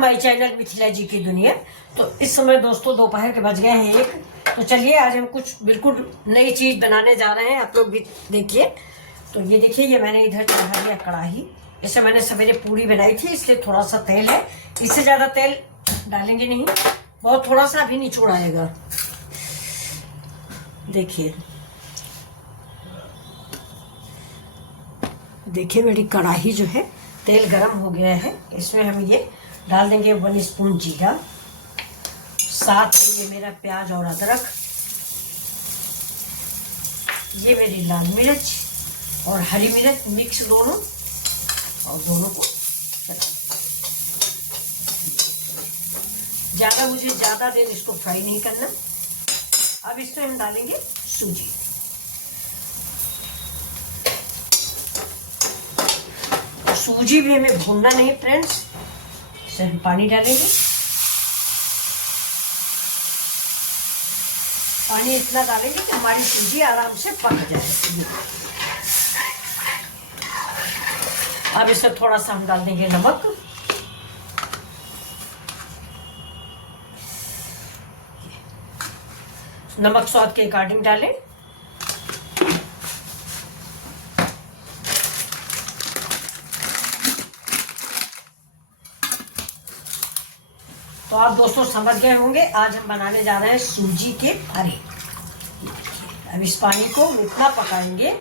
My channel Mithila जी की दुनिया। तो इस समय दोस्तों दोपहर के बज गए हैं 1। तो चलिए आज हम कुछ बिल्कुल नई चीज़ बनाने जा रहे हैं, आप लोग भी देखिए। तो ये देखिए, ये मैंने इधर चढ़ा दिया कढ़ाई। जैसे मैंने सवेरे पूरी बनाई थी इसलिए थोड़ा सा तेल है, इससे ज़्यादा तेल डालेंगे नहीं, बहुत थोड़ा सा भी निचोड़ आएगा। देखिए देखिए मेरी कढ़ाई जो है तेल गरम हो गया है। इसमें हम ये डाल देंगे 1 स्पून जीरा, साथ में ये मेरा प्याज और अदरक, ये मेरी लाल मिर्च और हरी मिर्च मिक्स दोनों, और दोनों को ज़्यादा देर इसको फ्राई नहीं करना। अब इसमें हम डालेंगे सूजी। सूजी भी हमें भूनना नहीं फ्रेंड्स, इसे हम पानी डालेंगे। पानी इतना डालेंगे कि हमारी सूजी आराम से पक जाए। अब इसमें थोड़ा सा हम डाल देंगे नमक, नमक स्वाद के अकॉर्डिंग डालें। तो आप दोस्तों समझ गए होंगे, आज हम बनाने जा रहे हैं सूजी के हरे। अब इस पानी को इतना पकाएंगे,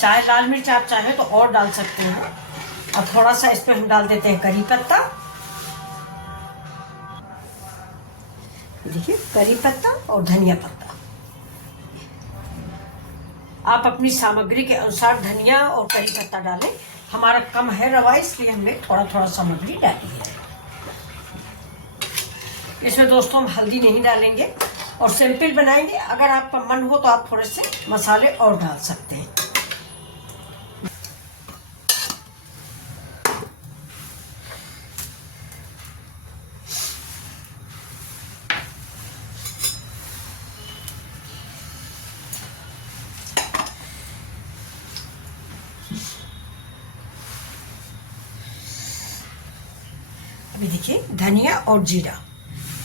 चाहे लाल मिर्च आप चाहे तो और डाल सकते हैं। अब थोड़ा सा इस पे हम डाल देते हैं करी पत्ता। देखिए करी पत्ता और धनिया पत्ता। आप अपनी सामग्री के अनुसार धनिया और करी पत्ता डालें। हमारा कम है रवा, इसलिए हमने थोड़ा थोड़ा सामग्री डाली है। इसमें दोस्तों हम हल्दी नहीं डालेंगे और सिंपल बनाएंगे। अगर आपका मन हो तो आप थोड़े से मसाले और डाल सकते हैं। अभी देखिए धनिया और जीरा,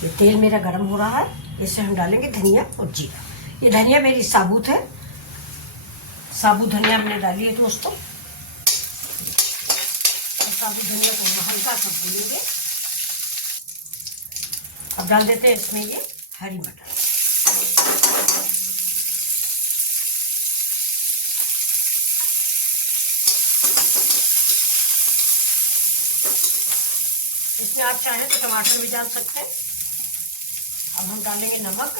ये तेल मेरा गर्म हो रहा है, इससे हम डालेंगे धनिया और जीरा। ये धनिया मेरी साबुत है, साबुत धनिया हमने डाली है दोस्तों। साबुत धनिया को हम हल्का सा भूनेंगे। अब डाल देते हैं इसमें ये हरी मटर। इसमें आप चाहें तो टमाटर भी डाल सकते हैं। अब हम डालेंगे नमक,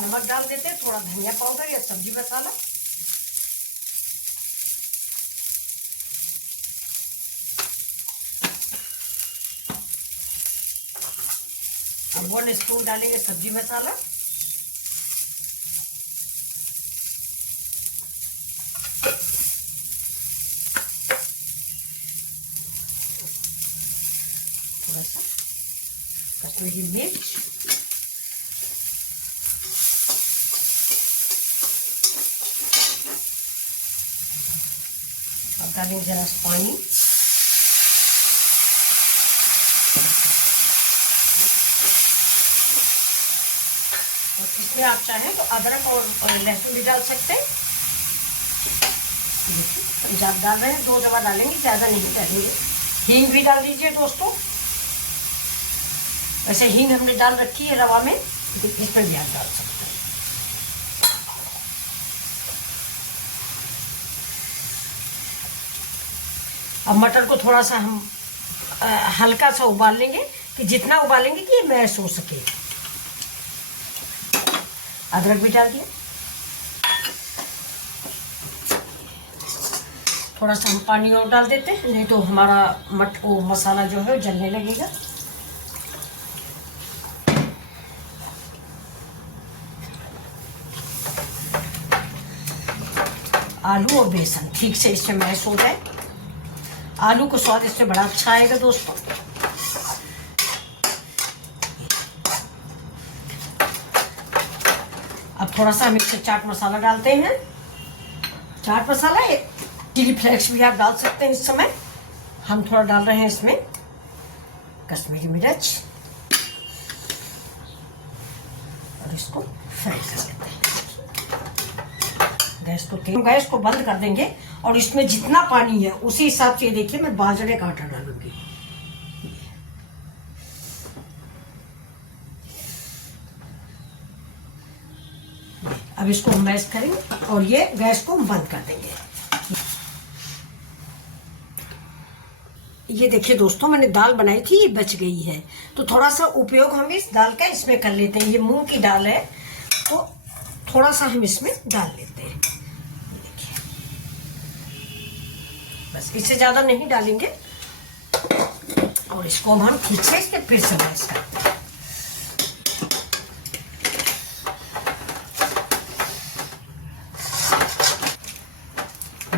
नमक डाल देते हैं, थोड़ा धनिया पाउडर या सब्जी मसाला। अब 1 स्पून डालेंगे सब्जी मसाला। थोड़ा सा कश्मीरी मिर्च, डालेंगे जरा पानी। और इसमें आप चाहें तो अदरक और लहसुन भी डाल सकते हैं। हम डाल रहे हैं, 2 दवा डालेंगे, ज़्यादा नहीं डालेंगे। हींग भी डाल दीजिए दोस्तों। वैसे हींग हमने डाल रखी है रवा में, इसमें भी आप डाल सकते हैं। अब मटर को थोड़ा सा हम हल्का सा उबाल लेंगे, कि जितना उबालेंगे कि ये मैश हो सके। अदरक भी डाल दिया। थोड़ा सा हम पानी और डाल देते हैं, नहीं तो हमारा मसाला जो है जलने लगेगा। आलू और बेसन ठीक से इसमें मैश हो जाए। आलू को स्वाद इससे बड़ा अच्छा आएगा दोस्तों। अब थोड़ा सा हम इससे चाट मसाला डालते हैं। चाट मसाला, चिली फ्लेक्स भी आप डाल सकते हैं। इस समय हम थोड़ा डाल रहे हैं इसमें, कश्मीरी मिर्च और इसको फ्राई कर लेते हैं। गैस को बंद कर देंगे और इसमें जितना पानी है उसी हिसाब से देखिए मैं बाजरे का आटा डालूंगी। अब इसको हम मैश करेंगे और ये गैस को हम बंद कर देंगे। ये देखिए दोस्तों, मैंने दाल बनाई थी, ये बच गई है, तो थोड़ा सा उपयोग हम इस दाल का इसमें कर लेते हैं। ये मूंग की दाल है तो थोड़ा सा हम इसमें डाल लेते हैं। देखिए, बस इससे ज्यादा नहीं डालेंगे और इसको हम ठीक से इसके फिर से मैश करते हैं।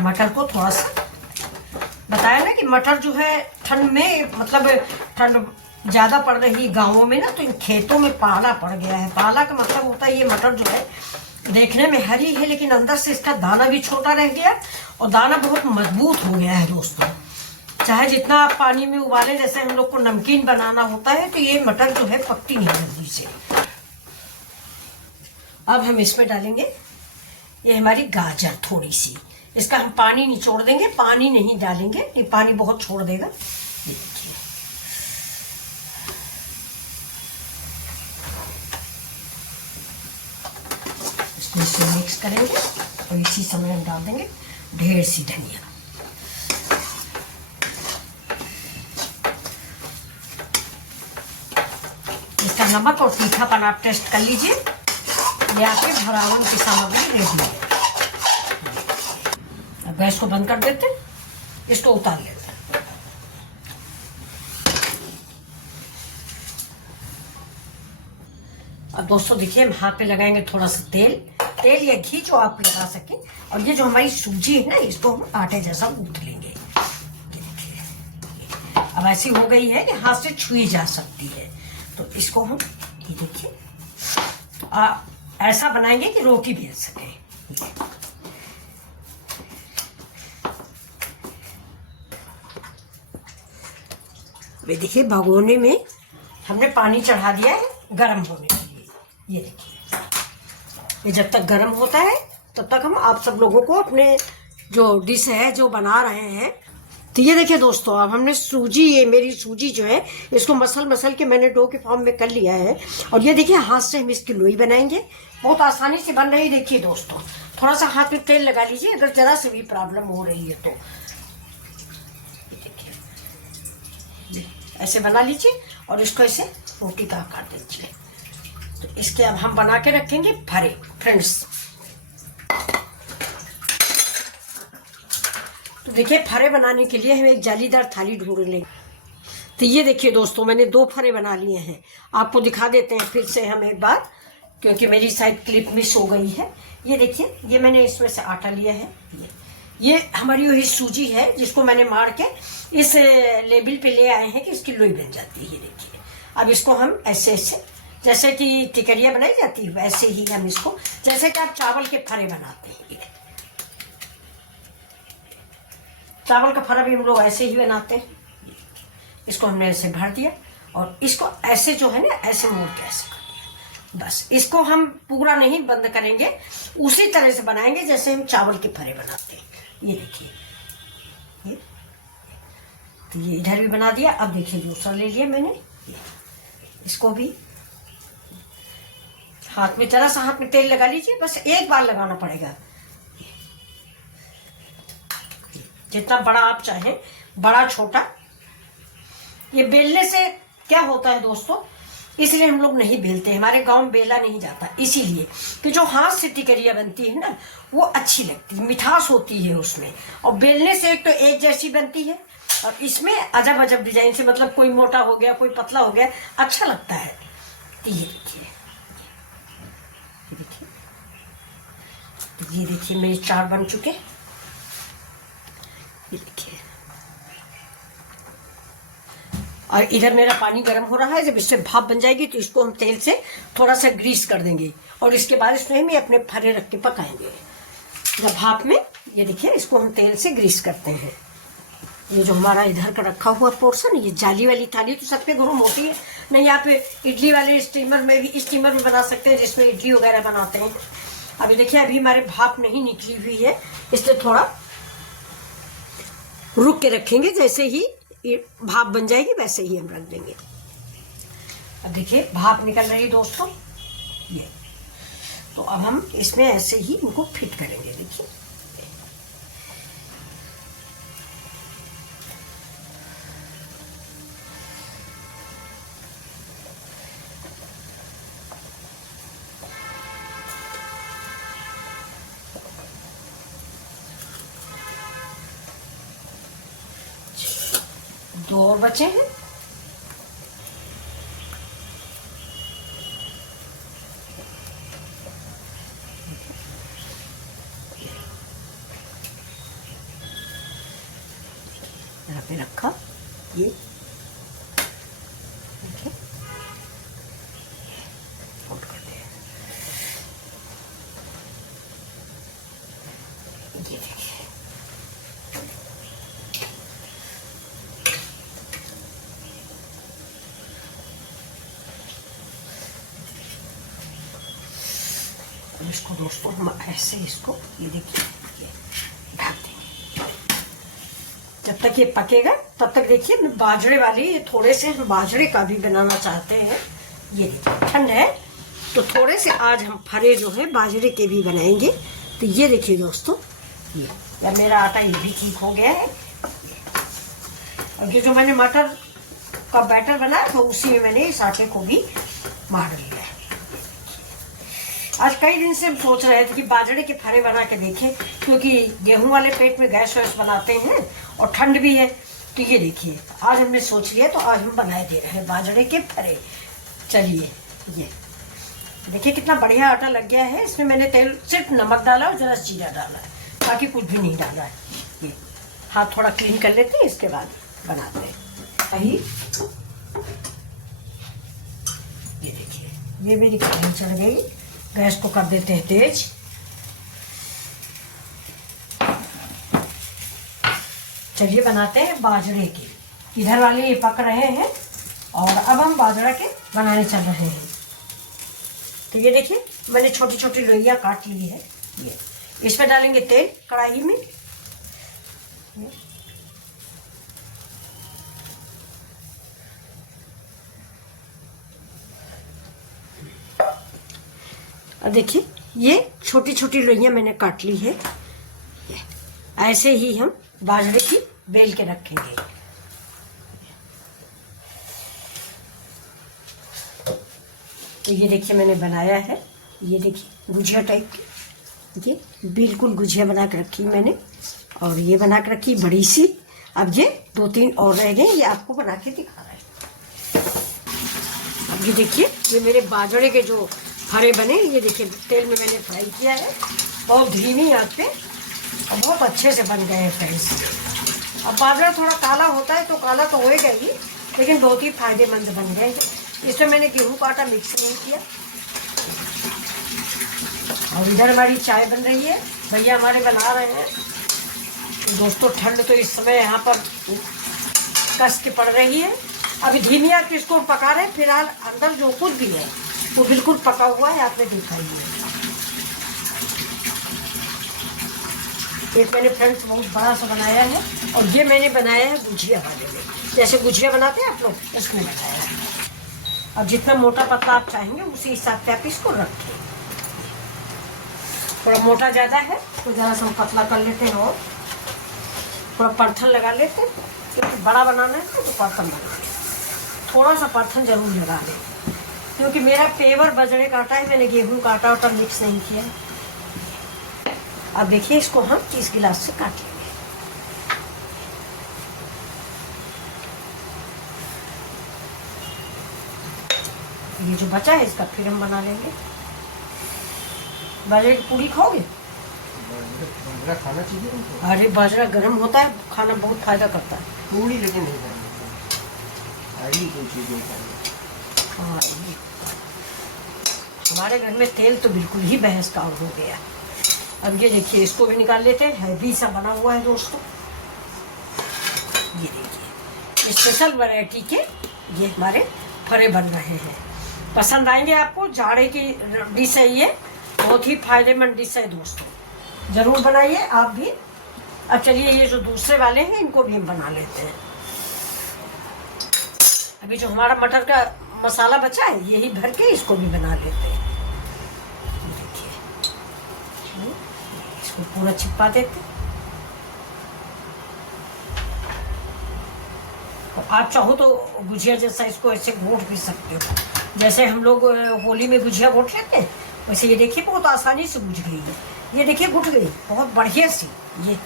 मटर को थोड़ा सा बताया ना कि मटर जो है ठंड में, मतलब ठंड ज़्यादा पड़ रही गांवों में ना, तो इन खेतों में पाला पड़ गया है। पाला का मतलब होता है ये मटर जो है देखने में हरी है लेकिन अंदर से इसका दाना भी छोटा रह गया और दाना बहुत मजबूत हो गया है दोस्तों। चाहे जितना आप पानी में उबाले, जैसे हम लोग को नमकीन बनाना होता है, तो ये मटर जो है पकती नहीं जल्दी से। अब हम इसमें डालेंगे ये हमारी गाजर थोड़ी सी, इसका हम पानी निचोड़ देंगे, पानी नहीं डालेंगे, ये पानी बहुत छोड़ देगा। ये देखिए, इसको इससे मिक्स करेंगे और इसी समय हम डाल देंगे ढेर सी धनिया। इसका नमक और तीखापन आप टेस्ट कर लीजिए। ये आपके भरावन की सामग्री रेडी है। गैस को बंद कर देते, इसको उतार लेते हैं। अब दोस्तों देखिए, हम हाथ पे लगाएंगे थोड़ा सा तेल या घी जो आप लगा सके, और ये जो हमारी सूजी है ना, इसको हम आटे जैसा गूंथ लेंगे। अब ऐसी हो गई है कि हाथ से छुई जा सकती है, तो इसको हम ये देखिए ऐसा बनाएंगे कि रोटी बेल सके। ये देखिए, भगोने में हमने पानी चढ़ा दिया है गरम होने के लिए। ये देखिए, ये जब तक गरम होता है तब तक हम आप सब लोगों को अपने जो डिश है जो बना रहे हैं। तो ये देखिए दोस्तों, अब हमने सूजी, ये मेरी सूजी जो है, इसको मसल के मैंने डो के फॉर्म में कर लिया है। और ये देखिए, हाथ से हम इसकी लोई बनाएंगे, बहुत आसानी से बन रही। देखिए दोस्तों, थोड़ा सा हाथ में तेल लगा लीजिए अगर जरा से भी प्रॉब्लम हो रही है तो। ऐसे बना लीजिए और इसको ऐसे रोटी का आकार दीजिए। तो इसके अब हम बना के रखेंगे फरे फ्रेंड्स। तो देखिए, फरे बनाने के लिए हम एक जालीदार थाली ढूंढ लेंगे। तो ये देखिए दोस्तों, मैंने 2 फरे बना लिए हैं। आपको दिखा देते हैं फिर से हम एक बार, क्योंकि मेरी शायद क्लिप मिस हो गई है। ये देखिए, ये मैंने इसमें से आटा लिया है। ये हमारी वही सूजी है जिसको मैंने मार के इस लेवल पे ले आए हैं कि इसकी लोई बन जाती है। ये देखिए, अब इसको हम ऐसे जैसे कि टिकरिया बनाई जाती है वैसे ही हम इसको, जैसे कि आप चावल के फरे बनाते हैं, चावल का फरा भी हम लोग ऐसे ही बनाते हैं। इसको हमने ऐसे भर दिया और इसको ऐसे जो है ना, ऐसे मोड़ के ऐसे कर दिया। बस इसको हम पूरा नहीं बंद करेंगे, उसी तरह से बनाएंगे जैसे हम चावल के फरे बनाते हैं। ये देखिए, तो ये इधर भी बना दिया। अब देखिए, दूसरा ले लिया मैंने, इसको भी हाथ में, जरा सा हाथ में तेल लगा लीजिए, बस एक बार लगाना पड़ेगा। जितना बड़ा आप चाहें, बड़ा छोटा। ये बेलने से क्या होता है दोस्तों, इसलिए हम लोग नहीं बेलते, हमारे गांव में बेला नहीं जाता, इसीलिए कि जो हाथ से टिकरिया बनती है ना, वो अच्छी लगती है, मिठास होती है उसमें। और बेलने से एक तो एक जैसी बनती है, और इसमें अजब अजब डिजाइन से, मतलब कोई मोटा हो गया, कोई पतला हो गया, अच्छा लगता है। तो ये देखिए, ये देखिए मेरे 4 बन चुके। ये देखिए, और इधर मेरा पानी गर्म हो रहा है। जब इससे भाप बन जाएगी तो इसको हम तेल से थोड़ा सा ग्रीस कर देंगे और इसके बाद इसमें हम अपने फरे रख के पकाएंगे जब भाप में। ये देखिए, इसको हम तेल से ग्रीस करते हैं। ये जो हमारा इधर का रखा हुआ पोर्शन, ये जाली वाली थाली तो सबके घरों में होती है, नहीं यहाँ पे इडली वाले स्टीमर में बना सकते हैं, जिसमें इडली वगैरह बनाते हैं। अभी देखिए अभी हमारे भाप नहीं निकली हुई है, इसलिए थोड़ा रुक के रखेंगे, जैसे ही भाप बन जाएगी वैसे ही हम रख देंगे। अब देखिए भाप निकल रही है दोस्तों, ये तो अब हम इसमें ऐसे ही इनको फिट करेंगे। देखिए दो और बचे हैं। यहाँ पे रखा ये, देखिए फोल्ड कर दिया, ये देखिए इसको दोस्तों हम ऐसे इसको, ये देखिए ये ढक देंगे। जब तक ये पकेगा तब तक देखिए बाजरे वाली, ये थोड़े से हम बाजरे का भी बनाना चाहते हैं। ये देखिए ठंड है तो थोड़े से आज हम फरे जो है बाजरे के भी बनाएंगे। तो ये देखिए दोस्तों, ये या मेरा आटा ये भी ठीक हो गया है। और ये जो मैंने मटर का बैटर बनाया तो उसी में मैंने इस आटे को भी मार लिया है। आज कई दिन से हम सोच रहे थे कि बाजरे के फरे बना के देखें, क्योंकि गेहूं वाले पेट में गैस वैस बनाते हैं और ठंड भी है। तो ये देखिए आज हमने सोच लिया, तो आज हम बनाए दे रहे हैं बाजरे के फरे। चलिए ये देखिए कितना बढ़िया आटा लग गया है। इसमें मैंने तेल सिर्फ नमक डाला और जरा जीरा डाला है, बाकी कुछ भी नहीं डाला है। ये हाथ थोड़ा क्लीन कर लेते हैं, इसके बाद बनाते हैं। वही ये देखिए ये मेरी कढ़ाई चढ़ गई, गैस को कर देते हैं तेज। चलिए बनाते हैं बाजरे के। इधर वाले ये पक रहे हैं और अब हम बाजरा के बनाने चल रहे हैं। तो ये देखिए मैंने छोटी छोटी लोइयां काट ली है। ये इसमें डालेंगे तेल कढ़ाई में। और देखिए ये छोटी छोटी लोइयां मैंने काट ली है। ऐसे ही हम बाजरे की बेल के रखेंगे। तो ये देखिए मैंने बनाया है, ये देखिए गुजिया टाइप की, ये बिल्कुल गुजिया बना के रखी मैंने। और ये बना के रखी बड़ी सी। अब ये 2-3 और रह गए, ये आपको बना के दिखा रहा है। अब ये देखिए ये मेरे बाजरे के जो फरे बने, ये देखिए तेल में मैंने फ्राई किया है बहुत धीमी आंच पे, और बहुत अच्छे से बन गए हैं फ्रेंड्स। अब बाजरा थोड़ा काला होता है तो काला तो होएगा ही, लेकिन बहुत ही फायदेमंद बन गए। इसमें मैंने गेहूं का आटा मिक्स नहीं किया। और इधर हमारी चाय बन रही है, भैया हमारे बना रहे हैं। तो दोस्तों ठंड तो इस समय यहाँ पर कस के पड़ रही है। अभी धीमी आंच पे इसको पका रहे हैं। फिलहाल अंदर जो कुछ भी है वो बिल्कुल पका हुआ है, आपने देखा ही है। एक मैंने फ्रेंड्स बहुत बड़ा सा बनाया है, और ये मैंने बनाया है गुजिया वाले में, जैसे गुजिया बनाते हैं आप लोग, उसमें बनाया है। अब जितना मोटा पतला आप चाहेंगे उसी हिसाब से आप इसको रखें। थोड़ा मोटा ज़्यादा है तो ज़रा सा पतला कर लेते हैं, और थोड़ा परथन लगा लेते हैं, क्योंकि बड़ा बनाना है तो परथन लगा लें। थोड़ा सा परथन जरूर लगा लें, क्योंकि मेरा पेवर बाजरे का आटा है, मैंने गेहूं का आटा मिक्स नहीं किया। अब देखिए इसको हम 30 गिलास से काट लेंगे। ये जो बचा है इसका फिर हम बना लेंगे। बाजरे की पूरी खाओगे? बाजरा खाना चाहिए उनको। अरे बाजरा गर्म होता है, खाना बहुत फायदा करता है। पूरी लेकिन नहीं खानी, कोई चीज़ नहीं खानी। हाँ हमारे घर में तेल तो बिल्कुल ही भैंस का हो गया। अब ये देखिए इसको भी निकाल लेते हैं, हैवी सा बना हुआ है दोस्तों। ये देखिए स्पेशल वैरायटी के ये हमारे फरे बन रहे हैं। पसंद आएंगे आपको, जाड़े की डिश है ये, बहुत ही फायदेमंद डिश है दोस्तों, ज़रूर बनाइए आप भी। अब चलिए ये जो दूसरे वाले हैं इनको भी हम बना लेते हैं। अभी जो हमारा मटर का मसाला बचा है यही भर के इसको भी बना लेते हैं। देखिए इसको पूरा छिपा देते हैं। आप चाहो तो गुजिया जैसा इसको ऐसे घोट भी सकते हो, जैसे हम लोग होली में गुजिया घोट लेते हैं वैसे ये देखिए बहुत आसानी से गुज गई है। ये देखिए घुट गई बहुत बढ़िया सी। ये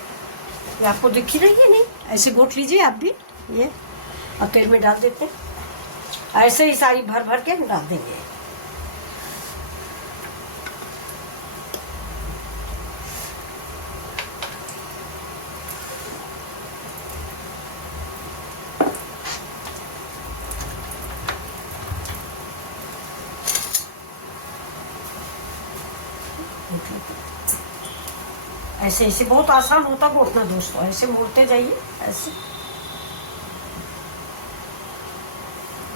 आपको दिख ही रही है नहीं, ऐसे घोट लीजिए आप भी। ये अब तेल में डाल देते हैं, ऐसे ही सारी भर भर के हम डाल देंगे। ऐसे ऐसे बहुत आसान होता घोटना दोस्तों, ऐसे मोड़ते जाइए, ऐसे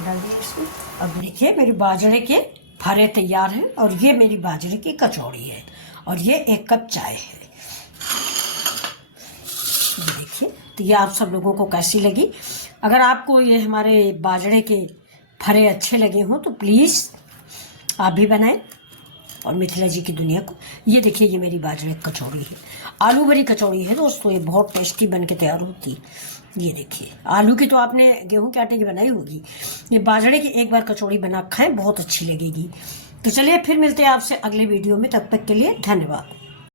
डाल दिए इसमें। अब देखिए मेरी बाजरे के फरे तैयार हैं और ये मेरी बाजरे की कचौड़ी है और ये 1 कप चाय है। ये देखिए, तो ये आप सब लोगों को कैसी लगी? अगर आपको ये हमारे बाजरे के फरे अच्छे लगे हों तो प्लीज़ आप भी बनाएं और मिथिला जी की दुनिया को। ये देखिए ये मेरी बाजरे की कचौड़ी है, आलू भरी कचौड़ी है दोस्तों, ये बहुत टेस्टी बन के तैयार होती है। ये देखिए आलू की तो आपने गेहूं के आटे की बनाई होगी, ये बाजरे की एक बार कचौड़ी बना खाएं, बहुत अच्छी लगेगी। तो चलिए फिर मिलते हैं आपसे अगले वीडियो में, तब तक के लिए धन्यवाद।